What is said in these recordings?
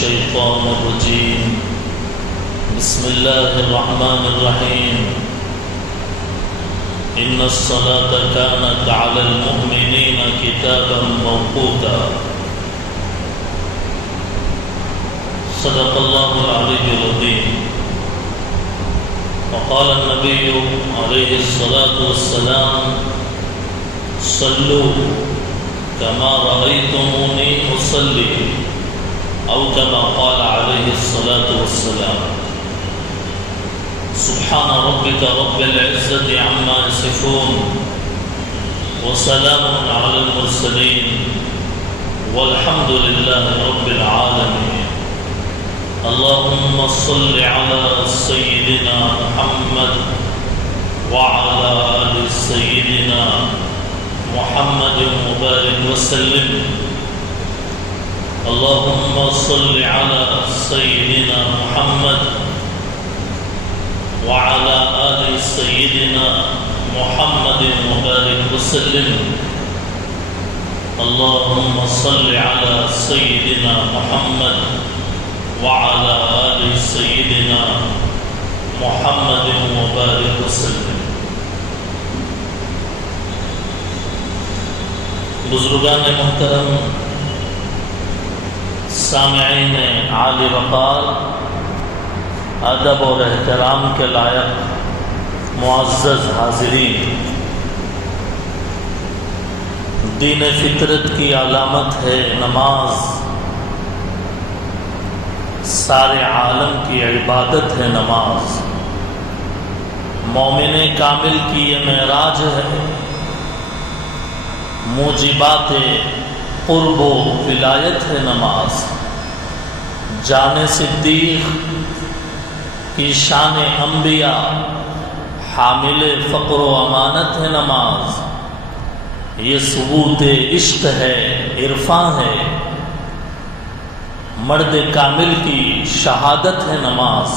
الشيطان الرجيم بسم الله الرحمن الرحيم إن الصلاة كانت على المؤمنين كتابا موقوتا صدق الله العلي العظيم. وقال النبي عليه الصلاة والسلام صلوا كما رأيتموني أصلي أو كما قال عليه الصلاة والسلام. سبحان ربك رب العزة عما يصفون وسلام على المرسلين والحمد لله رب العالمين. اللهم صل على سيدنا محمد وعلى آل سيدنا محمد مبارك وسلم. اللهم صل على سيدنا محمد وعلى آل سيدنا محمد مبارك وسلم. اللهم صل على سيدنا محمد وعلى آل سيدنا محمد مبارك وسلم. بزرگان محترم، سامعین عالی وقار، ادب اور احترام کے لائق معزز حاضرین، دین فطرت کی علامت ہے نماز، سارے عالم کی عبادت ہے نماز، مومن کامل کی یہ معراج ہے، موجبات قرب و ولایت ہے نماز، جان صدیق کی شان انبیاء، حامل فقر و امانت ہے نماز، یہ ثبوت عشق ہے، عرفاں ہے، مرد کامل کی شہادت ہے نماز،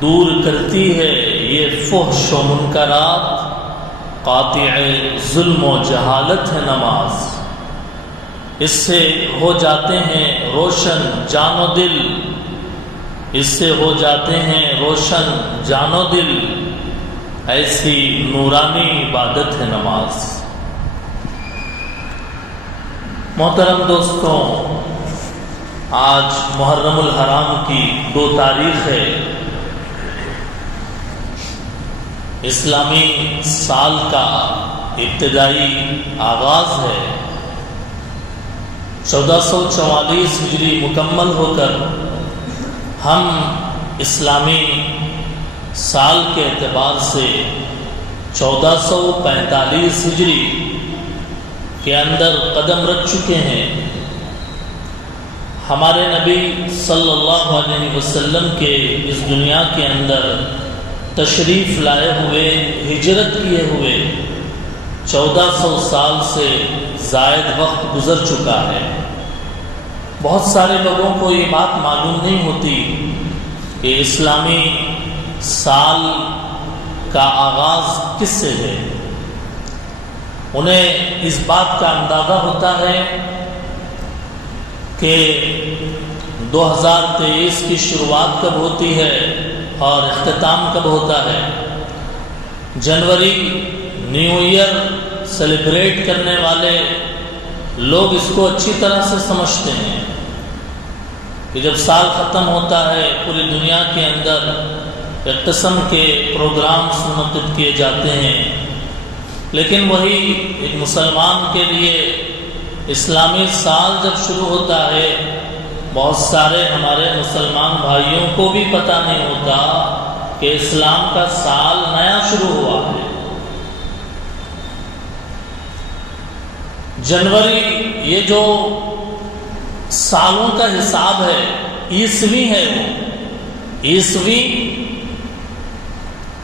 دور کرتی ہے یہ فحش و منکرات، قاطع ظلم و جہالت ہے نماز، اس سے ہو جاتے ہیں روشن جان و دل، اس سے ہو جاتے ہیں روشن جان و دل، ایسی نورانی عبادت ہے نماز۔ محترم دوستوں، آج محرم الحرام کی 2 تاریخ ہے، اسلامی سال کا ابتدائی آغاز ہے۔ 1444 ہجری مکمل ہو کر ہم اسلامی سال کے اعتبار سے 1445 ہجری کے اندر قدم رکھ چکے ہیں۔ ہمارے نبی صلی اللہ علیہ وسلم کے اس دنیا کے اندر تشریف لائے ہوئے، ہجرت کیے ہوئے 1400 سال سے زائد وقت گزر چکا ہے۔ بہت سارے لوگوں کو یہ بات معلوم نہیں ہوتی کہ اسلامی سال کا آغاز کس سے ہے۔ انہیں اس بات کا اندازہ ہوتا ہے کہ 2023 کی شروعات کب ہوتی ہے اور اختتام کب ہوتا ہے۔ جنوری نیو ایئر سیلیبریٹ کرنے والے لوگ اس کو اچھی طرح سے سمجھتے ہیں کہ جب سال ختم ہوتا ہے پوری دنیا کے اندر ایک قسم کے پروگرامز منعقد کیے جاتے ہیں، لیکن وہی ایک مسلمان کے لیے اسلامی سال جب شروع ہوتا ہے، بہت سارے ہمارے مسلمان بھائیوں کو بھی پتہ نہیں ہوتا کہ اسلام کا سال نیا شروع ہوا ہے۔ جنوری یہ جو سالوں کا حساب ہے، عیسوی ہے، وہ عیسوی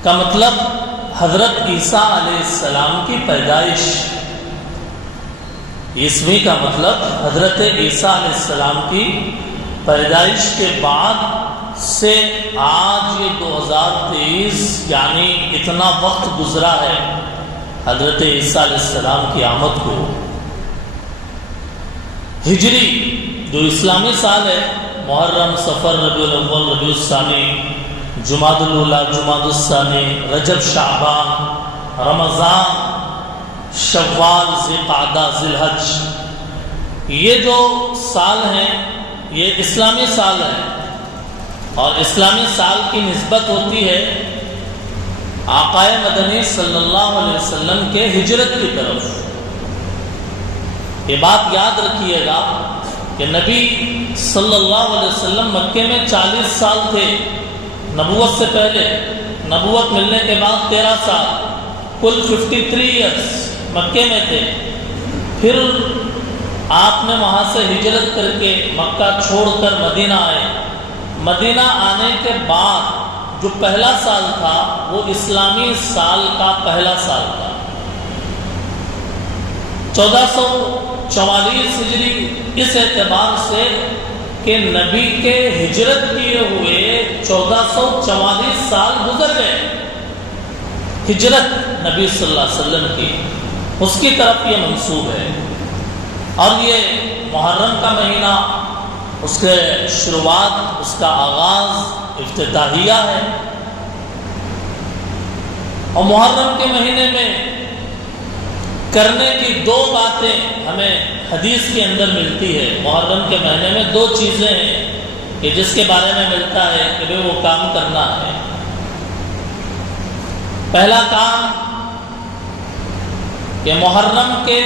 کا مطلب حضرت عیسیٰ علیہ السلام کی پیدائش، عیسوی کا مطلب حضرت عیسیٰ علیہ السلام کی پیدائش کے بعد سے آج یہ 2023 یعنی اتنا وقت گزرا ہے حضرت عیسیٰ علیہ السلام کی آمد کو۔ ہجری جو اسلامی سال ہے، محرم، صفر، ربیع الاول، ربیع الثانی، جمادی الاولیٰ، جمادی الثانی، رجب، شعبان، رمضان، شوال، ذوالقعدہ، ذی الحج، یہ جو سال ہیں یہ اسلامی سال ہیں، اور اسلامی سال کی نسبت ہوتی ہے آقا مدنی صلی اللہ علیہ وسلم کے ہجرت کی طرف۔ یہ بات یاد رکھیے گا کہ نبی صلی اللہ علیہ وسلم مکے میں 40 سال تھے نبوت سے پہلے، نبوت ملنے کے بعد 13 سال، کل 53 ایئرس مکے میں تھے۔ پھر آپ نے وہاں سے ہجرت کر کے مکہ چھوڑ کر مدینہ آئے۔ مدینہ آنے کے بعد جو پہلا سال تھا وہ اسلامی سال کا پہلا سال تھا، 1444 ہجری، اس اعتبار سے کہ نبی کے ہجرت کیے ہوئے 1444 سال گزر گئے، ہجرت نبی صلی اللہ علیہ وسلم کی، اس کی طرف یہ منسوب ہے۔ اور یہ محرم کا مہینہ، اس کے شروعات، اس کا آغاز افتتاحیہ ہے، اور محرم کے مہینے میں کرنے کی 2 باتیں ہمیں حدیث کے اندر ملتی ہے۔ محرم کے مہینے میں 2 چیزیں ہیں کہ جس کے بارے میں ملتا ہے کہ بھئی وہ کام کرنا ہے۔ پہلا کام کہ محرم کے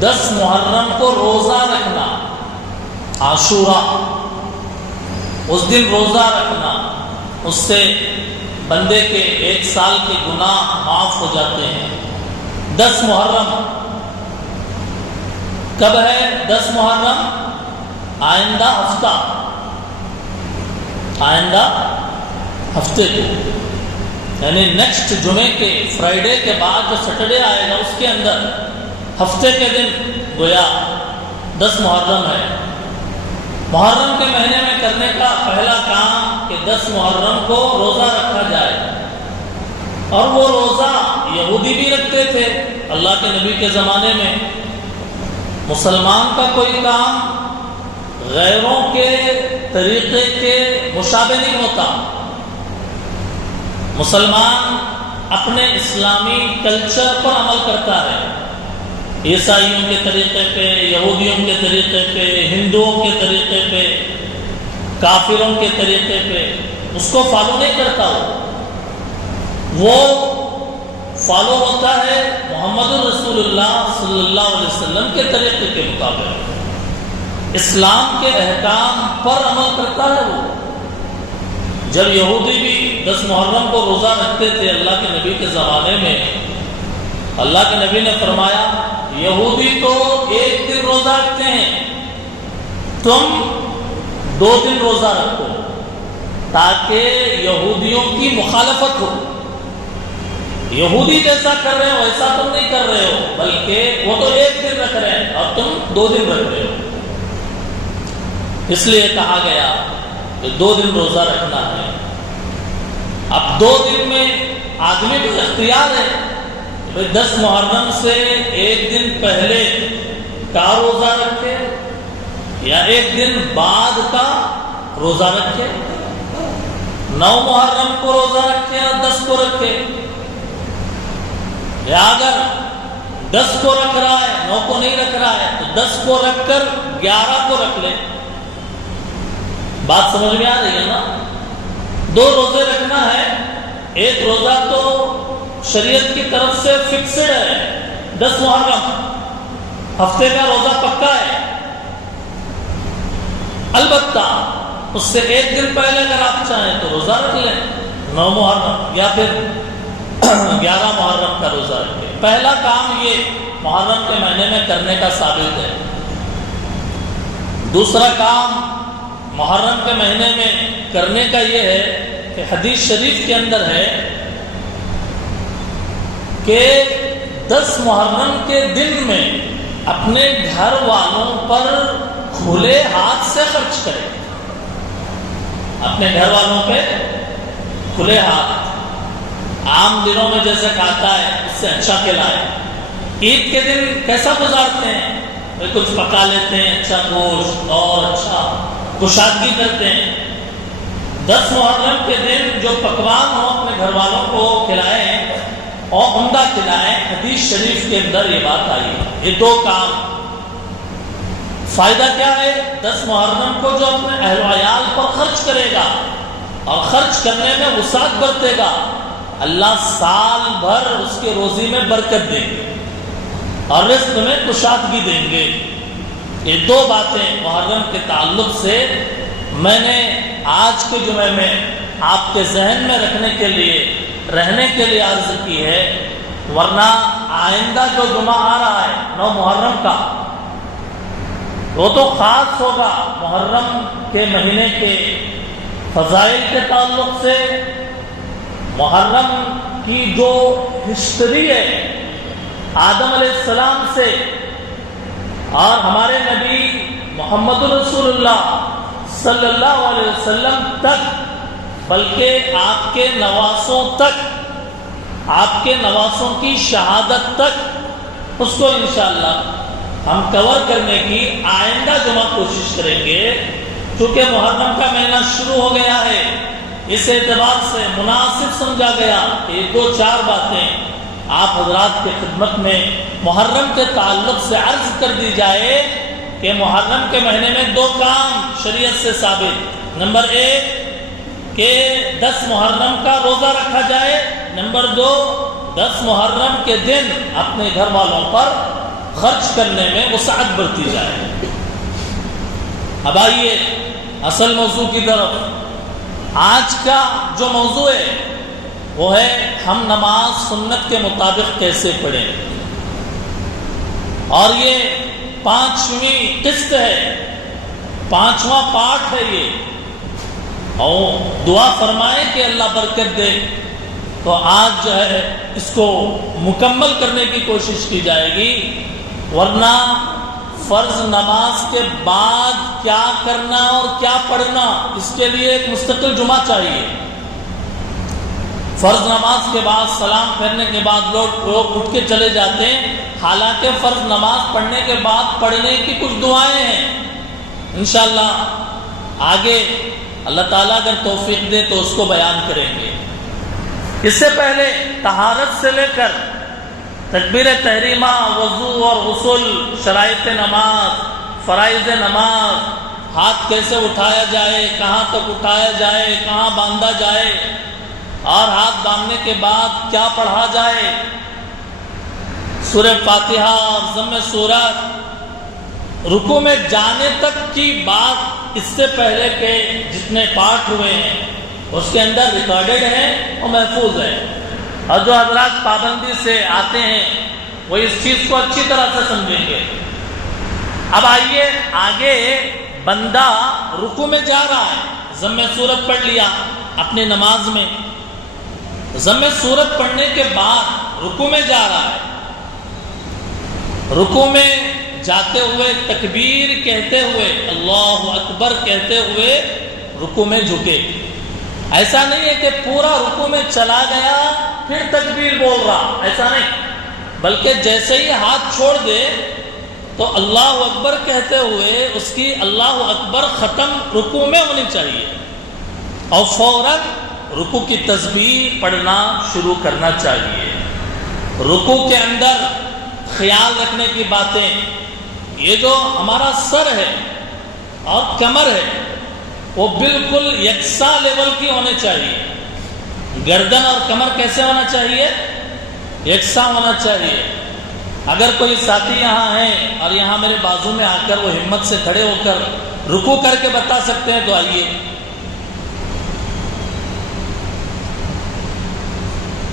10 محرم کو روزہ رکھنا، عاشورہ، اس دن روزہ رکھنا، اس سے بندے کے 1 سال کے گناہ معاف ہو جاتے ہیں۔ 10 محرم کب ہے؟ 10 محرم آئندہ ہفتہ، آئندہ ہفتے کو، یعنی نیکسٹ جمعے کے فرائیڈے کے بعد جو سیٹرڈے آئے گا اس کے اندر ہفتے کے دن گویا 10 محرم ہے۔ محرم کے مہینے میں کرنے کا پہلا کام کہ 10 محرم کو روزہ رکھا جائے، اور وہ روزہ یہودی بھی رکھتے تھے اللہ کے نبی کے زمانے میں۔ مسلمان کا کوئی کام غیروں کے طریقے کے مشابہ نہیں ہوتا۔ مسلمان اپنے اسلامی کلچر پر عمل کرتا ہے، عیسائیوں کے طریقے پہ، یہودیوں کے طریقے پہ، ہندوؤں کے طریقے پہ، کافروں کے طریقے پہ اس کو فالو نہیں کرتا، وہ فالو ہوتا ہے محمد رسول اللہ صلی اللہ علیہ وسلم کے طریقے کے مطابق، اسلام کے احکام پر عمل کرتا ہے وہ۔ جب یہودی بھی 10 محرم کو روزہ رکھتے تھے اللہ کے نبی کے زمانے میں، اللہ کے نبی نے فرمایا یہودی تو 1 دن روزہ رکھتے ہیں، تم 2 دن روزہ رکھو، تاکہ یہودیوں کی مخالفت ہو۔ یہودی جیسا کر رہے ہو ایسا تم نہیں کر رہے ہو، بلکہ وہ تو 1 دن رکھ رہے ہیں اور تم 2 دن رکھ رہے ہو۔ اس لیے کہا گیا کہ 2 دن روزہ رکھنا ہے۔ اب 2 دن میں آدمی کو اختیار ہے، 10 محرم سے 1 دن پہلے کا روزہ رکھے یا 1 دن بعد کا روزہ رکھے، 9 محرم کو روزہ رکھے اور 10 کو رکھے، یا اگر 10 کو رکھ رہا ہے 9 کو نہیں رکھ رہا ہے تو 10 کو رکھ کر 11 کو رکھ لے۔ بات سمجھ میں آ رہی ہے نا؟ 2 روزے رکھنا ہے، ایک روزہ تو شریعت کی طرف سے فکسڈ ہے، 10 محرم ہفتے کا روزہ پکا ہے، البتہ اس سے 1 دن پہلے اگر آپ چاہیں تو روزہ رکھ لیں، 9 محرم یا پھر 11 محرم کا روزہ رکھیں۔ پہلا کام یہ محرم کے مہینے میں کرنے کا ثابت ہے۔ دوسرا کام محرم کے مہینے میں کرنے کا یہ ہے کہ حدیث شریف کے اندر ہے کہ 10 محرم کے دن میں اپنے گھر والوں پر کھلے ہاتھ سے خرچ کرے، اپنے گھر والوں پہ کھلے ہاتھ، عام دنوں میں جیسے کھاتا ہے اس سے اچھا کھلائے۔ عید کے دن کیسا گزارتے ہیں؟ کچھ پکا لیتے ہیں اچھا گوشت اور اچھا کشادگی کرتے ہیں. 10 محرم کے دن جو پکوان ہو اپنے گھر والوں کو کھلائیں اور عمدہ کھلائیں. حدیث شریف کے اندر یہ بات آئی ہے. یہ 2 کام. فائدہ کیا ہے؟ 10 محرم کو جو اپنے اہل و عیال پر خرچ کرے گا اور خرچ کرنے میں وسعت برتے گا، اللہ سال بھر اس کے روزی میں برکت دیں گے اور رزق میں کشادگی دیں گے. یہ 2 باتیں محرم کے تعلق سے میں نے آج کے جمعے میں آپ کے ذہن میں رہنے کے لیے عرض کی ہے. ورنہ آئندہ جو جمعہ آ رہا ہے 9 محرم کا، وہ تو خاص ہوگا محرم کے مہینے کے فضائل کے تعلق سے. محرم کی جو ہسٹری ہے آدم علیہ السلام سے اور ہمارے نبی محمد رسول اللہ صلی اللہ علیہ وسلم تک، بلکہ آپ کے نواسوں تک، آپ کے نواسوں کی شہادت تک، اس کو انشاءاللہ ہم کور کرنے کی آئندہ جمعہ کوشش کریں گے. چونکہ محرم کا مہینہ شروع ہو گیا ہے، اس اعتبار سے مناسب سمجھا گیا کہ 2-4 باتیں آپ حضرات کے خدمت میں محرم کے تعلق سے عرض کر دی جائے کہ محرم کے مہینے میں 2 کام شریعت سے ثابت. نمبر 1 کہ 10 محرم کا روزہ رکھا جائے. نمبر 2 10 محرم کے دن اپنے گھر والوں پر خرچ کرنے میں وسعت برتی جائے. اب آئیے اصل موضوع کی طرف. آج کا جو موضوع ہے وہ ہے ہم نماز سنت کے مطابق کیسے پڑھیں. اور یہ 5ویں قسط ہے، 5واں پارٹ ہے یہ. اور دعا فرمائے کہ اللہ برکت دے. تو آج جو ہے اس کو مکمل کرنے کی کوشش کی جائے گی. ورنہ فرض نماز کے بعد کیا کرنا اور کیا پڑھنا، اس کے لیے ایک مستقل جمعہ چاہیے. فرض نماز کے بعد سلام پھیرنے کے بعد لوگ اٹھ کے چلے جاتے ہیں، حالانکہ فرض نماز پڑھنے کے بعد پڑھنے کی کچھ دعائیں ہیں. انشاءاللہ آگے اللہ تعالیٰ اگر توفیق دے تو اس کو بیان کریں گے. اس سے پہلے طہارت سے لے کر تکبیر تحریمہ، وضو اور غسل، شرائط نماز، فرائض نماز، ہاتھ کیسے اٹھایا جائے، کہاں تک اٹھایا جائے، کہاں باندھا جائے، اور ہاتھ باندھنے کے بعد کیا پڑھا جائے، سورہ فاتحہ اور ضم سورت، رکوع میں جانے تک کی بات اس سے پہلے کے جتنے پارٹ ہوئے ہیں اس کے اندر ریکارڈڈ ہیں اور محفوظ ہیں. اور جو حضرات پابندی سے آتے ہیں وہ اس چیز کو اچھی طرح سے سمجھیں گے. اب آئیے آگے. بندہ رکوع میں جا رہا ہے، ضم سورت پڑھ لیا اپنے نماز میں، ضم سورت پڑھنے کے بعد رکوع میں جا رہا ہے. رکوع میں جاتے ہوئے تکبیر کہتے ہوئے، اللہ اکبر کہتے ہوئے رکوع میں جھکے. ایسا نہیں ہے کہ پورا رکوع میں چلا گیا پھر تکبیر بول رہا، ایسا نہیں. بلکہ جیسے ہی ہاتھ چھوڑ دے تو اللہ اکبر کہتے ہوئے اس کی اللہ اکبر ختم رکوع میں ہونی چاہیے اور فوراً رکوع کی تسبیح پڑھنا شروع کرنا چاہیے. رکوع کے اندر خیال رکھنے کی باتیں، یہ جو ہمارا سر ہے اور کمر ہے وہ بالکل یکساں لیول کی ہونے چاہیے. گردن اور کمر کیسے ہونا چاہیے؟ یکساں ہونا چاہیے. اگر کوئی ساتھی یہاں ہیں اور یہاں میرے بازو میں آ کر وہ ہمت سے کھڑے ہو کر رکوع کر کے بتا سکتے ہیں تو آئیے.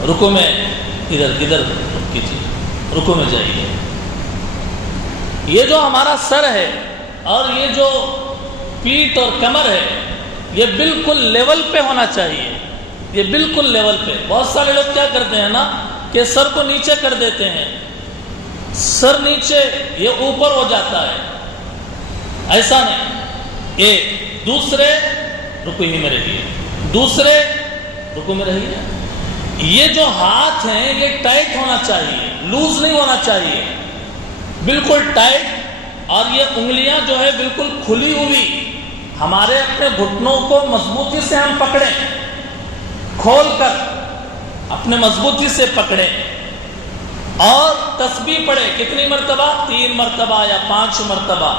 رکوع میں ادھر کیجیے، رکوع میں جائیے. یہ جو ہمارا سر ہے اور یہ جو پیٹھ اور کمر ہے یہ بالکل لیول پہ ہونا چاہیے. یہ بالکل لیول پہ. بہت سارے لوگ کیا کرتے ہیں نا کہ سر کو نیچے کر دیتے ہیں، سر نیچے یہ اوپر ہو جاتا ہے. ایسا نہیں. ایک دوسرے رکوع ہی میں رہیے، دوسرے رکوع میں رہیے. یہ جو ہاتھ ہیں یہ ٹائٹ ہونا چاہیے، لوز نہیں ہونا چاہیے. بالکل ٹائٹ اور یہ انگلیاں جو ہے بالکل کھلی ہوئی، ہمارے اپنے گھٹنوں کو مضبوطی سے ہم پکڑیں، کھول کر اپنے مضبوطی سے پکڑیں اور تسبیح پڑھیں۔ کتنی مرتبہ؟ 3 مرتبہ یا 5 مرتبہ۔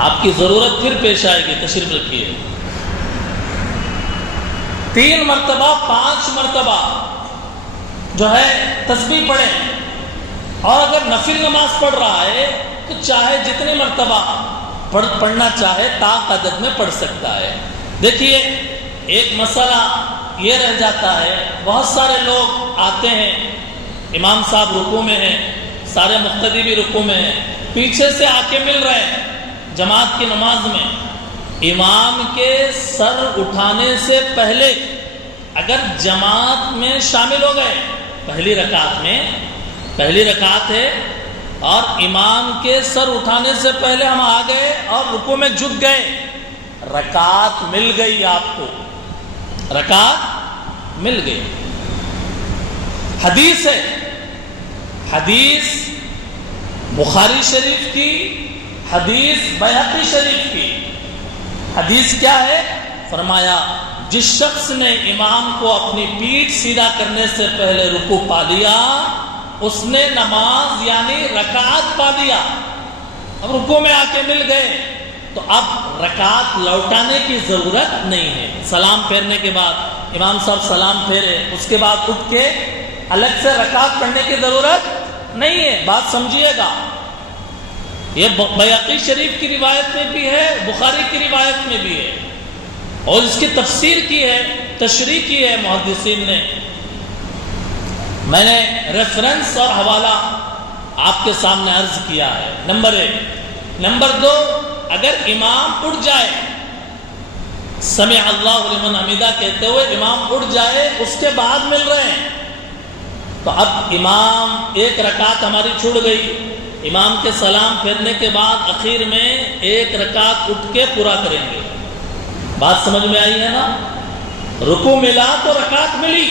آپ کی ضرورت پھر پیش آئے گی، تشریف رکھیے۔ 3 مرتبہ 5 مرتبہ جو ہے تسبیح پڑھیں، اور اگر نفل نماز پڑھ رہا ہے تو چاہے جتنی مرتبہ پڑھنا چاہے طاق عدد میں پڑھ سکتا ہے۔ دیکھیے ایک مسئلہ یہ رہ جاتا ہے، بہت سارے لوگ آتے ہیں، امام صاحب رکوع میں ہیں، سارے مقتدی بھی رکوع میں ہیں، پیچھے سے آ کے مل رہے ہیں جماعت کی نماز میں، امام کے سر اٹھانے سے پہلے اگر جماعت میں شامل ہو گئے، پہلی رکعت ہے اور امام کے سر اٹھانے سے پہلے ہم آ گئے اور رکوع میں جھک گئے، رکعت مل گئی، آپ کو رکعت مل گئی۔ حدیث ہے، حدیث بخاری شریف کی، حدیث بیہقی شریف کی۔ حدیث کیا ہے؟ فرمایا جس شخص نے امام کو اپنی پیٹھ سیدھا کرنے سے پہلے رکوع پا لیا، اس نے نماز یعنی رکعت پا لیا۔ اب رکوع میں آ کے مل گئے تو اب رکعت لوٹانے کی ضرورت نہیں ہے۔ سلام پھیرنے کے بعد امام صاحب سلام پھیرے، اس کے بعد اٹھ کے الگ سے رکعت پڑھنے کی ضرورت نہیں ہے۔ بات سمجھیے گا، یہ بیہقی شریف کی روایت میں بھی ہے، بخاری کی روایت میں بھی ہے، اور اس کی تفسیر کی ہے، تشریح کی ہے محدثین نے۔ میں نے ریفرنس اور حوالہ آپ کے سامنے عرض کیا ہے، نمبر 1۔ نمبر 2، اگر امام اٹھ جائے، سمع اللہ لمن حمیدہ کہتے ہوئے امام اٹھ جائے، اس کے بعد مل رہے ہیں، تو اب امام ایک رکعت ہماری چھوٹ گئی، امام کے سلام پھیرنے کے بعد اخیر میں ایک رکعت اٹھ کے پورا کریں گے۔ بات سمجھ میں آئی ہے نا؟ رکوع ملا تو رکعت ملی،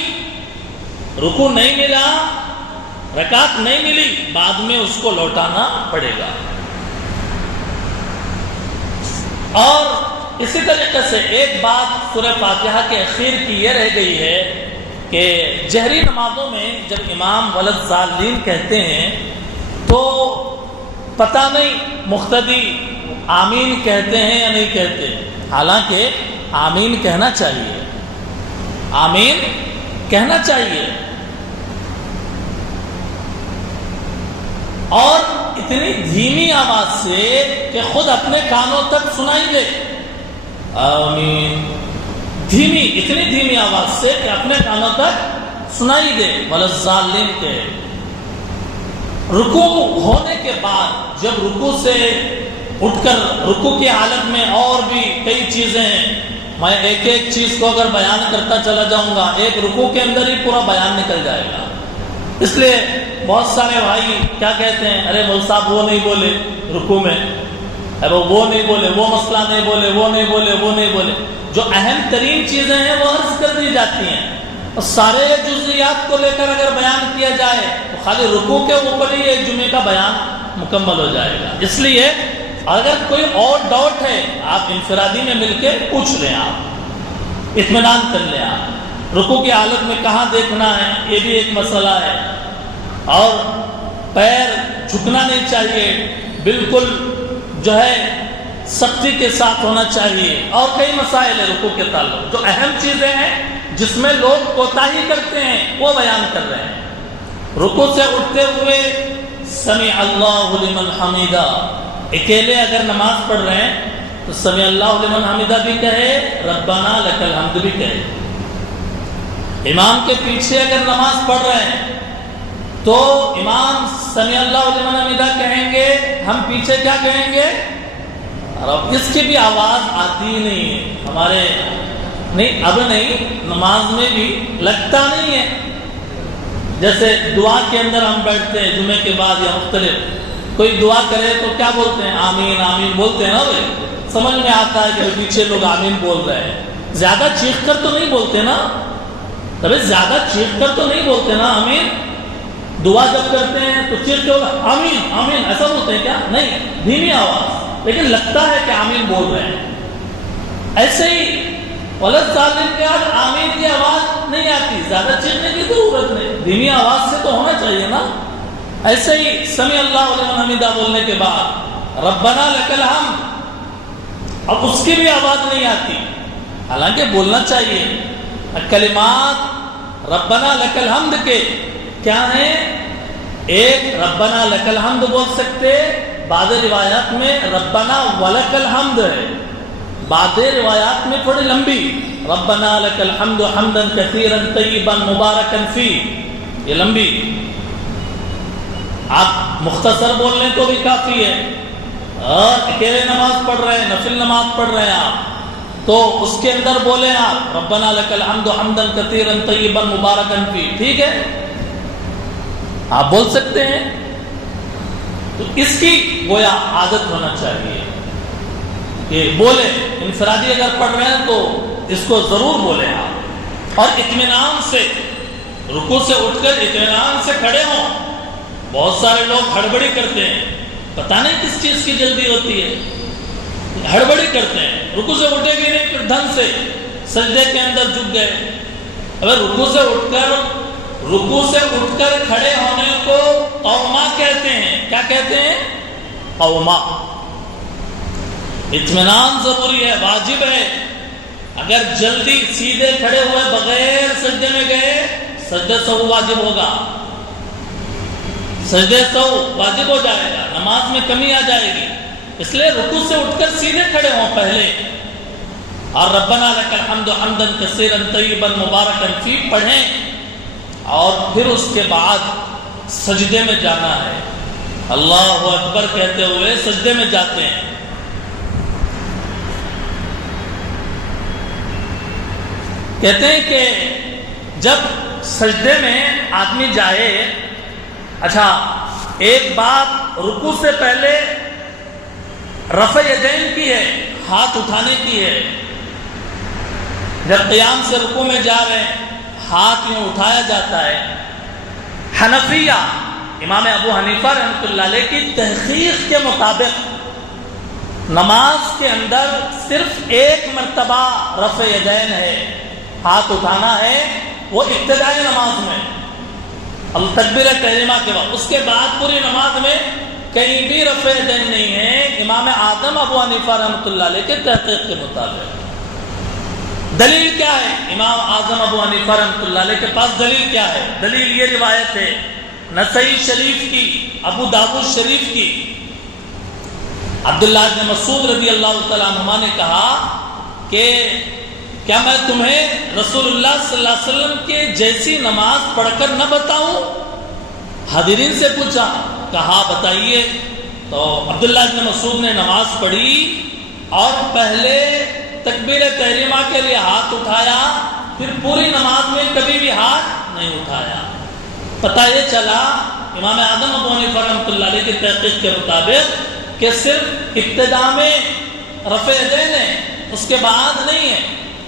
رکوع نہیں ملا، رکعت نہیں ملی، بعد میں اس کو لوٹانا پڑے گا۔ اور اسی طریقے سے ایک بات سورہ فاتحہ کے اخیر کی یہ رہ گئی ہے کہ جہری نمازوں میں جب امام ولضالین کہتے ہیں تو پتہ نہیں مقتدی آمین کہتے ہیں یا نہیں کہتے، حالانکہ آمین کہنا چاہیے، آمین کہنا چاہیے، اور اتنی دھیمی آواز سے کہ خود اپنے کانوں تک سنائی دے، آمین، دھیمی، اتنی دھیمی آواز سے کہ اپنے کانوں تک سنائی دے، ولضالین کے۔ رکوع ہونے کے بعد جب رکوع سے اٹھ کر رکوع کی حالت میں اور بھی کئی چیزیں ہیں، میں ایک ایک چیز کو اگر بیان کرتا چلا جاؤں گا ایک رکوع کے اندر ہی پورا بیان نکل جائے گا۔ اس لیے بہت سارے بھائی کیا کہتے ہیں، ارے مول صاحب وہ نہیں بولے رکوع میں، ارے وہ نہیں بولے، وہ مسئلہ نہیں بولے، وہ نہیں بولے، وہ نہیں بولے۔ جو اہم ترین چیزیں ہیں وہ عرض کر دی جاتی ہیں، اور سارے جزئیات کو لے کر اگر بیان کیا جائے تو خالی رکوع کے اوپر ہی ایک جمعے کا بیان مکمل ہو جائے گا۔ اس لیے اگر کوئی اور ڈاؤٹ ہے آپ انفرادی میں مل کے پوچھ لیں، آپ اطمینان کر لیں۔ آپ رکوع کی حالت میں کہاں دیکھنا ہے یہ بھی ایک مسئلہ ہے، اور پیر جھکنا نہیں چاہیے، بالکل جو ہے سختی کے ساتھ ہونا چاہیے، اور کئی مسائل ہیں رکوع کے تعلق۔ جو اہم چیزیں ہیں جس میں لوگ کوتاہی کرتے ہیں وہ بیان کر رہے ہیں۔ رکوع سے اٹھتے ہوئے سمع اللہ لمن حمیدہ، اکیلے اگر نماز پڑھ رہے ہیں تو سمع اللہ لمن حمیدہ بھی کہے، ربنا لک الحمد بھی کہے۔ امام کے پیچھے اگر نماز پڑھ رہے ہیں تو امام سمع اللہ لمن حمیدہ کہیں گے، ہم پیچھے کیا کہیں گے؟ اور اس کی بھی آواز آتی نہیں ہے ہمارے، نہیں اب نہیں، نماز میں بھی لگتا نہیں ہے۔ جیسے دعا کے اندر ہم بیٹھتے ہیں جمعے کے بعد یا مختلف، کوئی دعا کرے تو کیا بولتے ہیں؟ آمین آمین بولتے ہیں نا، بھائی سمجھ میں آتا ہے کہ پیچھے لوگ آمین بول رہے ہیں، زیادہ چیخ کر تو نہیں بولتے نا، تبھی زیادہ چیخ کر تو نہیں بولتے نا آمین، دعا جب کرتے ہیں تو چیختے ہوئے آمین آمین ایسا بولتے ہیں کیا؟ نہیں، دھیمی آواز، لیکن لگتا ہے کہ آمین بول رہے ہیں۔ ایسے ہی ولد صالح کے بعد آمین کی آواز نہیں آتی، زیادہ چیخنے کی ضرورت نہیں، دھیمی آواز سے تو ہونا چاہیے نا۔ ایسے ہی سمیع اللہ لمن حمیدہ بولنے کے بعد ربنا لک الحمد، اب اس کی بھی آواز نہیں آتی، حالانکہ بولنا چاہیے۔ کلمات ربنا لک الحمد کے کیا ہیں؟ ایک ربنا لک الحمد بول سکتے، بعض روایات میں ربنا ولک الحمد ہے، بعض روایات میں تھوڑی لمبی ربنا لک الحمد حمدا کثیرا طیبا مبارکا فی، یہ لمبی۔ آپ مختصر بول لیں تو بھی کافی ہے، اور اکیلے نماز پڑھ رہے ہیں، نفل نماز پڑھ رہے ہیں آپ، تو اس کے اندر بولیں آپ ربنا لک الحمد حمدا کثیرا طیبا مبارکا فی، ٹھیک ہے، آپ بول سکتے ہیں۔ تو اس کی گویا عادت ہونا چاہیے کہ بولے، انفرادی اگر پڑھ رہے ہیں تو اس کو ضرور بولیں آپ، اور اطمینان سے رکوع سے اٹھ کر اطمینان سے کھڑے ہوں۔ بہت سارے لوگ ہڑبڑی کرتے ہیں، پتہ نہیں کس چیز کی جلدی ہوتی ہے، ہڑبڑی کرتے ہیں، رکوع سے اٹھے گی نہیں، پھر ڈھنگ سے سجدے کے اندر جھک گئے۔ اگر رکوع سے اٹھ کر کھڑے ہونے کو قوما کہتے ہیں، کیا کہتے ہیں؟ قوما۔ اطمینان ضروری ہے، واجب ہے۔ اگر جلدی سیدھے کھڑے ہوئے بغیر سجدے میں گئے، سجدہ سہو واجب ہوگا، سجدہ سہو واجب ہو جائے گا، نماز میں کمی آ جائے گی۔ اس لیے رکوع سے اٹھ کر سیدھے کھڑے ہوں پہلے، اور ربنا لک الحمد حمدا کثیرا طیبا مبارکا فی پڑھیں، اور پھر اس کے بعد سجدے میں جانا ہے۔ اللہ اکبر کہتے ہوئے سجدے میں جاتے ہیں۔ کہتے ہیں کہ جب سجدے میں آدمی جائے، اچھا ایک بات رکوع سے پہلے رفع یدین کی ہے، ہاتھ اٹھانے کی ہے۔ جب قیام سے رکوع میں جا رہے ہیں ہاتھ یوں اٹھایا جاتا ہے۔ حنفیہ امام ابو حنیفہ رحمۃ اللہ علیہ کی تحقیق کے مطابق نماز کے اندر صرف ایک مرتبہ رفع یدین ہے، ہاتھ اٹھانا ہے، وہ ابتدائی نماز میں تکبیر تحریمہ کے بعد، اس کے بعد پوری نماز میں کہیں بھی رفع یدین نہیں ہے، امام اعظم ابو حنیفہ رحمۃ اللہ علیہ کے تحقیق کے مطابق۔ دلیل کیا ہے؟ امام اعظم ابو حنیفہ رحمۃ اللہ علیہ کے پاس دلیل کیا ہے؟ دلیل یہ روایت ہے نسائی شریف کی، ابو داؤد شریف کی، عبداللہ بن مسعود رضی اللہ تعالیٰ عنہ نے کہا کہ کیا میں تمہیں رسول اللہ صلی اللہ علیہ وسلم کے جیسی نماز پڑھ کر نہ بتاؤں؟ حاضرین سے پوچھا، کہا بتائیے۔ تو عبداللہ بن مسعود نے نماز پڑھی اور پہلے تکبیر تحریمہ کے لیے ہاتھ اٹھایا، پھر پوری نماز میں کبھی بھی ہاتھ نہیں اٹھایا۔ پتہ یہ چلا امام اعظم ابو حنیفہ رحمۃ اللہ علیہ کی تحقیق کے مطابق کہ صرف ابتدا میں رفع یدین ہے، اس کے بعد نہیں ہے۔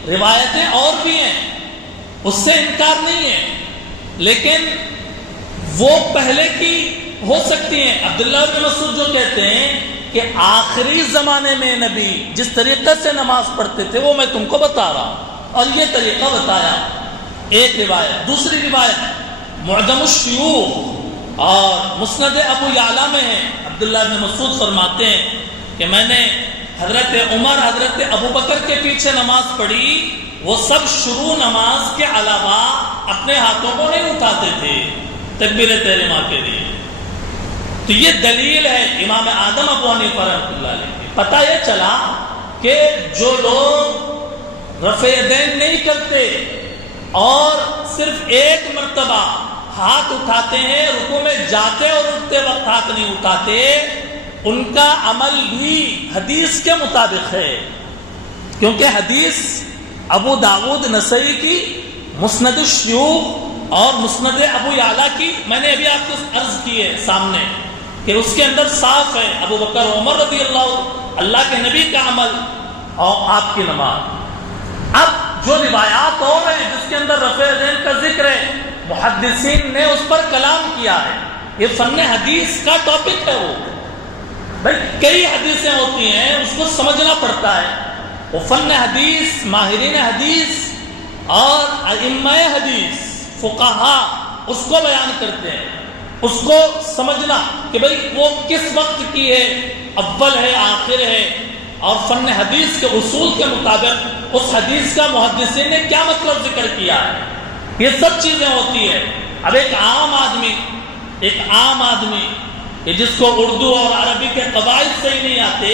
روایتیں اور بھی ہیں، اس سے انکار نہیں ہے، لیکن وہ پہلے کی ہو سکتی ہیں۔ عبداللہ بن مسعود جو کہتے ہیں کہ آخری زمانے میں نبی جس طریقے سے نماز پڑھتے تھے وہ میں تم کو بتا رہا ہوں، اور یہ طریقہ بتایا، ایک روایت۔ دوسری روایت معجم الشیوخ اور مسند ابو یعلا میں ہے، عبداللہ بن مسعود فرماتے ہیں کہ میں نے حضرت عمر، حضرت ابو بکر کے پیچھے نماز پڑھی، وہ سب شروع نماز کے علاوہ اپنے ہاتھوں کو نہیں اٹھاتے تھے تکبیر تحریمہ کے لیے۔ تو یہ دلیل ہے امام اعظم ابو حنیفہ رحمۃ اللہ علیہ کی۔ پتہ یہ چلا کہ جو لوگ رفع یدین نہیں کرتے اور صرف ایک مرتبہ ہاتھ اٹھاتے ہیں، رکوع میں جاتے اور اٹھتے وقت ہاتھ نہیں اٹھاتے، ان کا عمل بھی حدیث کے مطابق ہے، کیونکہ حدیث ابو داؤد نسائی کی، مسند الشیوخ اور مسند ابو یعلا کی میں نے ابھی آپ کو عرض کی ہے سامنے کہ اس کے اندر صاف ہے ابو بکر عمر رضی اللہ کے نبی کا عمل اور آپ کی نماز۔ اب جو روایات اور ہیں جس کے اندر رفع یدین کا ذکر ہے، محدثین نے اس پر کلام کیا ہے. یہ فن حدیث کا ٹاپک ہے. وہ بھائی کئی حدیثیں ہوتی ہیں, اس کو سمجھنا پڑتا ہے. وہ فن حدیث, ماہرین حدیث اور ائمہ حدیث, فقہا اس کو بیان کرتے ہیں. اس کو سمجھنا کہ بھئی وہ کس وقت کی ہے, اول ہے آخر ہے, اور فن حدیث کے اصول کے مطابق اس حدیث کا محدثین نے کیا مطلب ذکر کیا ہے. یہ سب چیزیں ہوتی ہیں. اب ایک عام آدمی کہ جس کو اردو اور عربی کے قواعد صحیح نہیں آتے,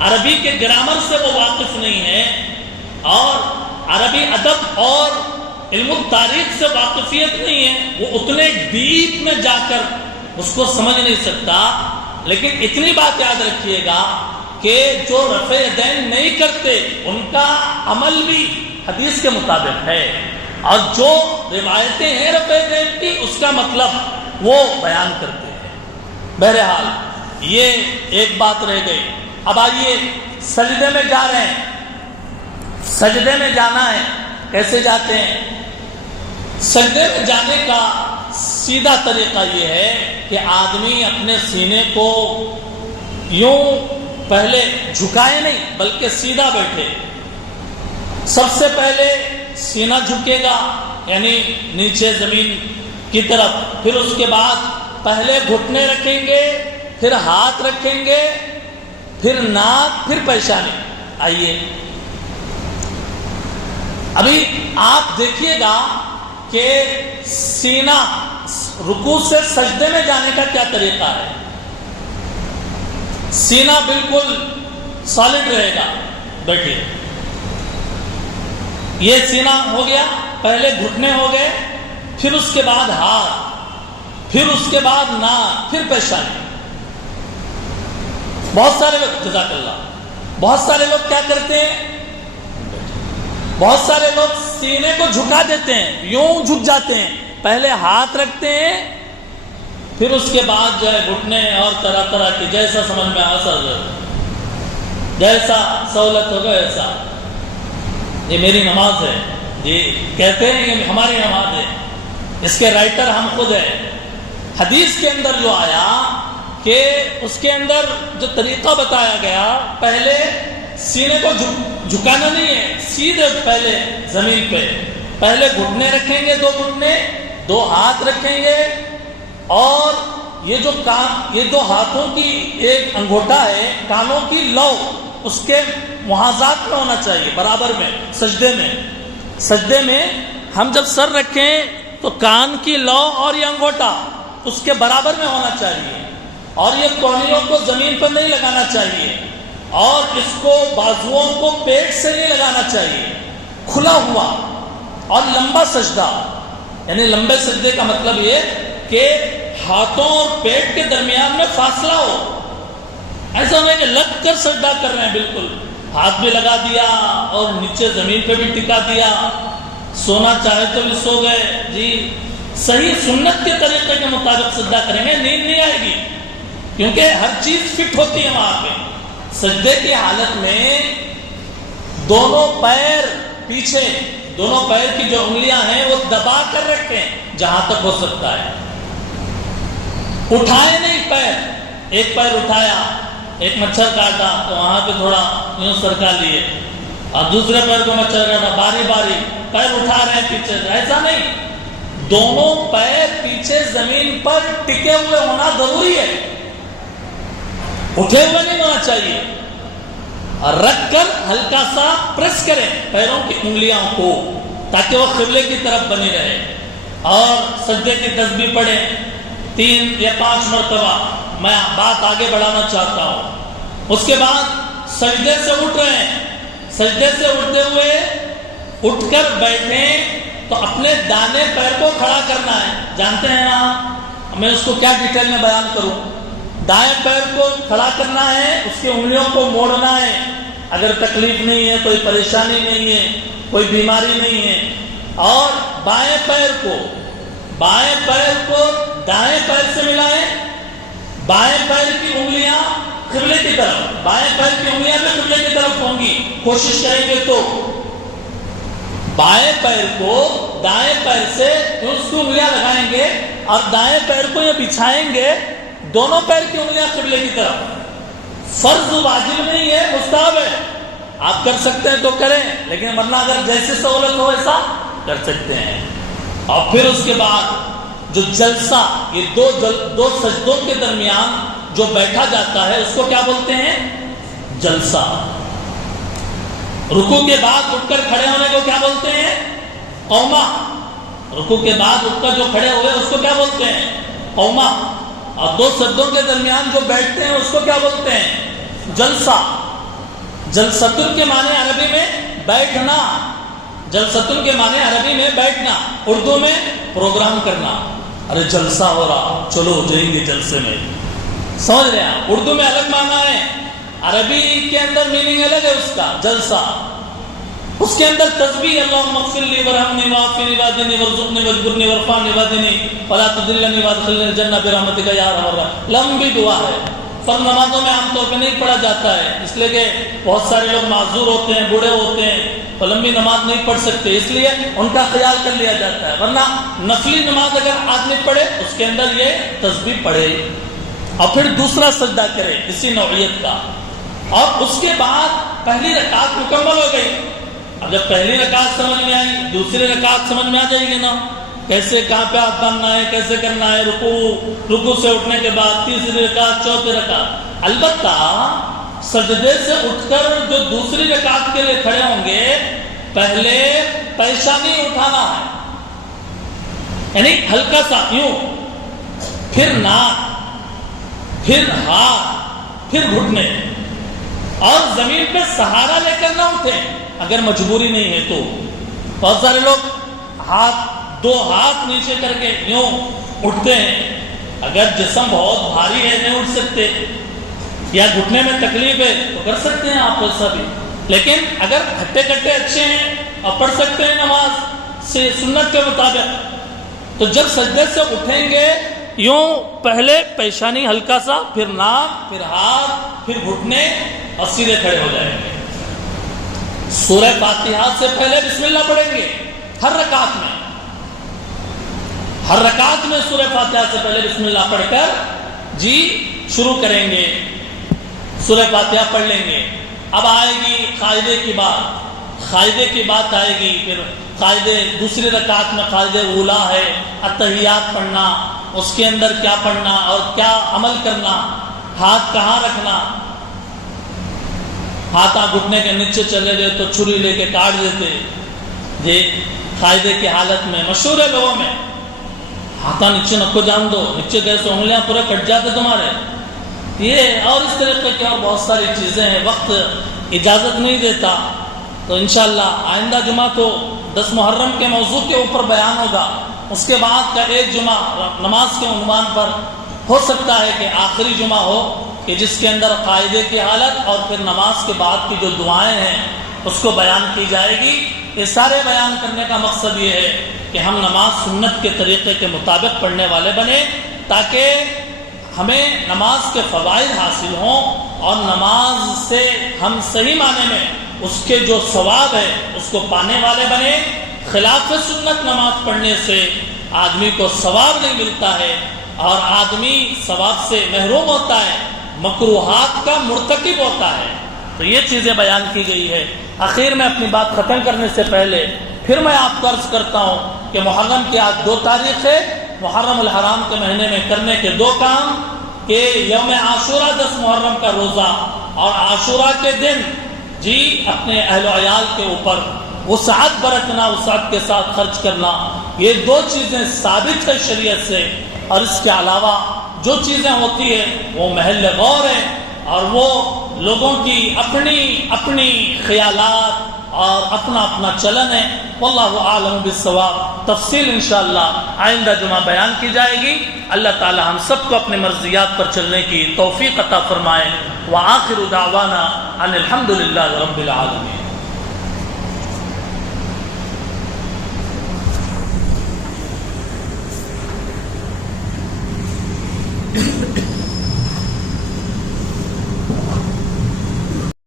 عربی کے گرامر سے وہ واقف نہیں ہے, اور عربی ادب اور علم التاریخ سے واقفیت نہیں ہے, وہ اتنے ڈیپ میں جا کر اس کو سمجھ نہیں سکتا. لیکن اتنی بات یاد رکھیے گا کہ جو رفع یدین نہیں کرتے ان کا عمل بھی حدیث کے مطابق ہے, اور جو روایتیں ہیں رفع یدین کی اس کا مطلب وہ بیان کرتے ہیں. بہرحال یہ ایک بات رہ گئی. اب آئیے سجدے میں جا رہے ہیں. سجدے میں جانا ہے, کیسے جاتے ہیں؟ سجدے میں جانے کا سیدھا طریقہ یہ ہے کہ آدمی اپنے سینے کو یوں پہلے جھکائے نہیں بلکہ سیدھا بیٹھے. سب سے پہلے سینہ جھکے گا یعنی نیچے زمین کی طرف, پھر اس کے بعد پہلے گھٹنے رکھیں گے, پھر ہاتھ رکھیں گے, پھر ناک, پھر پیشانی. آئیے ابھی آپ دیکھیے گا کہ سینہ رکوع سے سجدے میں جانے کا کیا طریقہ ہے. سینہ بالکل سالڈ رہے گا. بیٹھیے, یہ سینہ ہو گیا, پہلے گھٹنے ہو گئے, پھر اس کے بعد ہاتھ, پھر اس کے بعد ناک, پھر پیشانی. بہت سارے لوگ, جزاک اللہ, بہت سارے لوگ کیا کرتے ہیں, بہت سارے لوگ سینے کو جھکا دیتے ہیں, یوں جھک جاتے ہیں, پہلے ہاتھ رکھتے ہیں, پھر اس کے بعد جو ہے گھٹنے اور طرح طرح کی, جیسا سمجھ میں آ سکے, جیسا سہولت ہوگا ایسا. یہ میری نماز ہے, یہ کہتے ہیں یہ ہماری نماز ہے, اس کے رائٹر ہم خود ہیں. حدیث کے اندر جو آیا کہ اس کے اندر جو طریقہ بتایا گیا, پہلے سینے کو جھکانا نہیں ہے, سیدھے پہلے زمین پہ پہلے گھٹنے رکھیں گے, 2 گھٹنے, 2 ہاتھ رکھیں گے, اور یہ جو یہ 2 ہاتھوں کی ایک انگوٹھا ہے, کانوں کی لو اس کے محاذات میں ہونا چاہیے, برابر میں. سجدے میں ہم جب سر رکھیں تو کان کی لو اور یہ انگوٹھا اس کے برابر میں ہونا چاہیے, اور یہ کونیوں کو زمین پر نہیں لگانا چاہیے, اور اس کو بازوؤں کو پیٹ سے نہیں لگانا چاہیے. کھلا ہوا اور لمبا سجدہ, یعنی لمبے سجدے کا مطلب یہ کہ ہاتھوں اور پیٹ کے درمیان میں فاصلہ ہو. ایسا نہیں کہ لگ کر سجدہ کر رہے ہیں, بالکل ہاتھ بھی لگا دیا اور نیچے زمین پہ بھی ٹکا دیا, سونا چاہے تو بھی سو گئے. جی صحیح سنت کے طریقے کے مطابق سجدہ کریں گے, نیند نہیں آئے گی, کیونکہ ہر چیز فٹ ہوتی ہے وہاں پہ. سجدے کی حالت میں دونوں پیر پیچھے, دونوں پیر کی جو انگلیاں ہیں وہ دبا کر رکھیں جہاں تک ہو سکتا ہے. اٹھائے نہیں پیر, ایک پیر اٹھایا, ایک مچھر کاٹا تو وہاں پہ تھوڑا یوں سرکا لیے, اور دوسرے پیر کو مچھر کاٹا, باری باری پیر اٹھا رہے ہیں پیچھے. ایسا نہیں, دونوں پیر پیچھے زمین پر ٹکے ہوئے ہونا ضروری ہے, اٹھے ہوئے نہیں ہونا چاہیے. اور رکھ کر ہلکا سا پریس کریں پیروں کی انگلیاں کو, تاکہ وہ قبلے کی طرف بنی رہے, اور سجدے کی تسبیح پڑھیں 3 یا 5 مرتبہ. میں بات آگے بڑھانا چاہتا ہوں. اس کے بعد سجدے سے اٹھ رہے ہیں, سجدے سے اٹھتے ہوئے اٹھ کر بیٹھیں تو اپنے دانے پیر کو کھڑا کرنا ہے. جانتے ہیں آپ, میں اس کو کیا ڈیٹیل میں بیان کروں. دائیں پیر کو کھڑا کرنا ہے, اس کی انگلیوں کو موڑنا ہے. اگر تکلیف نہیں ہے, کوئی پریشانی نہیں ہے, کوئی بیماری نہیں ہے, اور بائیں پیر کو دائیں پیر سے ملائیں. بائیں پیر کی انگلیاں قبلے کی طرف, بائیں پیر کی انگلیاں بھی قبلے کی طرف ہوں گی. کوشش کریں گے تو بائیں پیر کو دائیں پیر سے اس کی انگلیاں لگائیں گے اور دائیں پیر کو یہ بچھائیں گے، دونوں پیر کی انگلیاں قبلے کی طرف۔ فرض واجب نہیں ہے، مستحب ہے، آپ کر سکتے ہیں تو کریں، لیکن ورنہ اگر جیسے سہولت ہو ایسا کر سکتے ہیں۔ اور پھر اس کے بعد جو جلسہ، یہ دو سجدوں کے درمیان جو بیٹھا جاتا ہے اس کو کیا بولتے ہیں؟ جلسہ۔ رکوع کے بعد اٹھ کر کھڑے ہونے کو کیا بولتے ہیں؟ قومہ۔ رکوع کے بعد اٹھ کر جو کھڑے ہوئے اس کو کیا بولتے ہیں؟ قومہ۔ اور دو سجدوں کے درمیان جو بیٹھتے ہیں اس کو کیا بولتے ہیں؟ جلسہ۔ جلستن کے معنی عربی میں بیٹھنا، جلستن کے معنی عربی میں بیٹھنا، اردو میں پروگرام کرنا۔ ارے جلسہ ہو رہا، چلو جائیں گے جلسے میں، سمجھ رہے ہیں؟ اردو میں الگ معنی ہے، عربی کے اندر میننگ الگ ہے اس کا، جلسہ۔ اس کے اندر تسبیح، اللہم اغفر لی ورحمنی وعافنی واہدنی وارزقنی واجبرنی وارفعنی واہدنی ولا تضلنی وادخلنی الجنہ برحمتک یا ارحم الراحمین، لمبی دعا ہے۔ فرض نمازوں میں عام طور پہ نہیں پڑھا جاتا ہے، اس لیے کہ بہت سارے لوگ معذور ہوتے ہیں، بوڑھے ہوتے ہیں، تو لمبی نماز نہیں پڑھ سکتے، اس لیے ان کا خیال کر لیا جاتا ہے۔ ورنہ نفلی نماز اگر آدمی پڑھے اس کے اندر یہ تسبیح پڑھے اور پھر دوسرا سجدہ کرے اسی نوعیت کا، اور اس کے بعد پہلی رکعت مکمل ہو گئی۔ اب جب پہلی رکعت سمجھ میں آئی، دوسری رکعت سمجھ میں آ جائے گی نا، کیسے کہاں پہ ہاتھ باندھنا ہے، کیسے کرنا ہے، رکوع سے اٹھنے کے بعد تیسری رکعت، چوتھی رکعت۔ البتہ سجدے سے اٹھ کر جو دوسری رکعت کے لیے کھڑے ہوں گے، پہلے پیشانی اٹھانا ہے، یعنی ہلکا سا یوں، پھر ناک، پھر ہاتھ، پھر گھٹنے، اور زمین پہ سہارا لے کر نہ اٹھے اگر مجبوری نہیں ہے تو۔ بہت سارے لوگ دو ہاتھ نیچے کر کے یوں اٹھتے ہیں، اگر جسم بہت بھاری ہے نہیں اٹھ سکتے یا گھٹنے میں تکلیف ہے تو کر سکتے ہیں آپ ایسا بھی، لیکن اگر ہٹے کٹے اچھے ہیں اور پڑھ سکتے ہیں نماز سے سنت کے مطابق، تو جب سجدے سے اٹھیں گے یوں پہلے پیشانی ہلکا سا، پھر ناک، پھر ہاتھ، پھر گھٹنے، اور سیدھے کھڑے ہو جائیں گے۔ سورہ فاتحہ سے پہلے بسم اللہ پڑھیں گے ہر رکعت میں، ہر رکعت میں سورہ فاتحہ سے پہلے بسم اللہ پڑھ کر شروع کریں گے، سورہ فاتحہ پڑھ لیں گے۔ اب آئے گی قاعدے کی بات، قاعدے کی بات آئے گی، پھر قاعدے دوسری رکعت میں قاعدے اولا ہے التحیات پڑھنا، اس کے اندر کیا پڑھنا اور کیا عمل کرنا، ہاتھ کہاں رکھنا، ہاتھ گھٹنے کے نیچے چلے گئے تو چھری لے کے کاٹ دیتے، یہ قاعدے کی حالت میں مشہور ہے لوگوں میں، ہاتھا نیچے نکو جان دو، نیچے گئے تو انگلیاں پورے کٹ جاتے تمہارے، یہ اور اس طریقے کی اور بہت ساری چیزیں ہیں، وقت اجازت نہیں دیتا۔ تو انشاءاللہ آئندہ جمعہ تو 10 محرم کے موضوع کے اوپر بیان ہوگا، اس کے بعد کا ایک جمعہ نماز کے عنوان پر ہو سکتا ہے کہ آخری جمعہ ہو کہ جس کے اندر قاعدے کی حالت اور پھر نماز کے بعد کی جو دعائیں ہیں اس کو بیان کی جائے گی۔ یہ سارے بیان کرنے کا مقصد یہ ہے کہ ہم نماز سنت کے طریقے کے مطابق پڑھنے والے بنیں، تاکہ ہمیں نماز کے فوائد حاصل ہوں اور نماز سے ہم صحیح معنی میں اس کے جو ثواب ہے اس کو پانے والے بنیں۔ خلاف سنت نماز پڑھنے سے آدمی کو ثواب نہیں ملتا ہے اور آدمی ثواب سے محروم ہوتا ہے، مکروہات کا مرتکب ہوتا ہے۔ تو یہ چیزیں بیان کی گئی ہے۔ آخر میں اپنی بات ختم کرنے سے پہلے پھر میں آپ کو عرض کرتا ہوں کہ محرم کی آج 2 تاریخ ہے، محرم الحرام کے مہینے میں کرنے کے 2 کام کہ یوم عاشورہ 10 محرم کا روزہ اور عاشورہ کے دن اپنے اہل و عیال کے اوپر وسعت برتنا، وسعت کے ساتھ خرچ کرنا، یہ 2 چیزیں ثابت ہے شریعت سے، اور اس کے علاوہ جو چیزیں ہوتی ہیں وہ محل غور ہے اور وہ لوگوں کی اپنی اپنی خیالات اور اپنا اپنا چلن ہے۔ واللہ اعلم بالصواب۔ تفصیل انشاءاللہ آئندہ جمعہ بیان کی جائے گی۔ اللہ تعالی ہم سب کو اپنے مرضیات پر چلنے کی توفیق عطا فرمائے۔ وآخر دعوانا ان الحمد للہ رب العالمین۔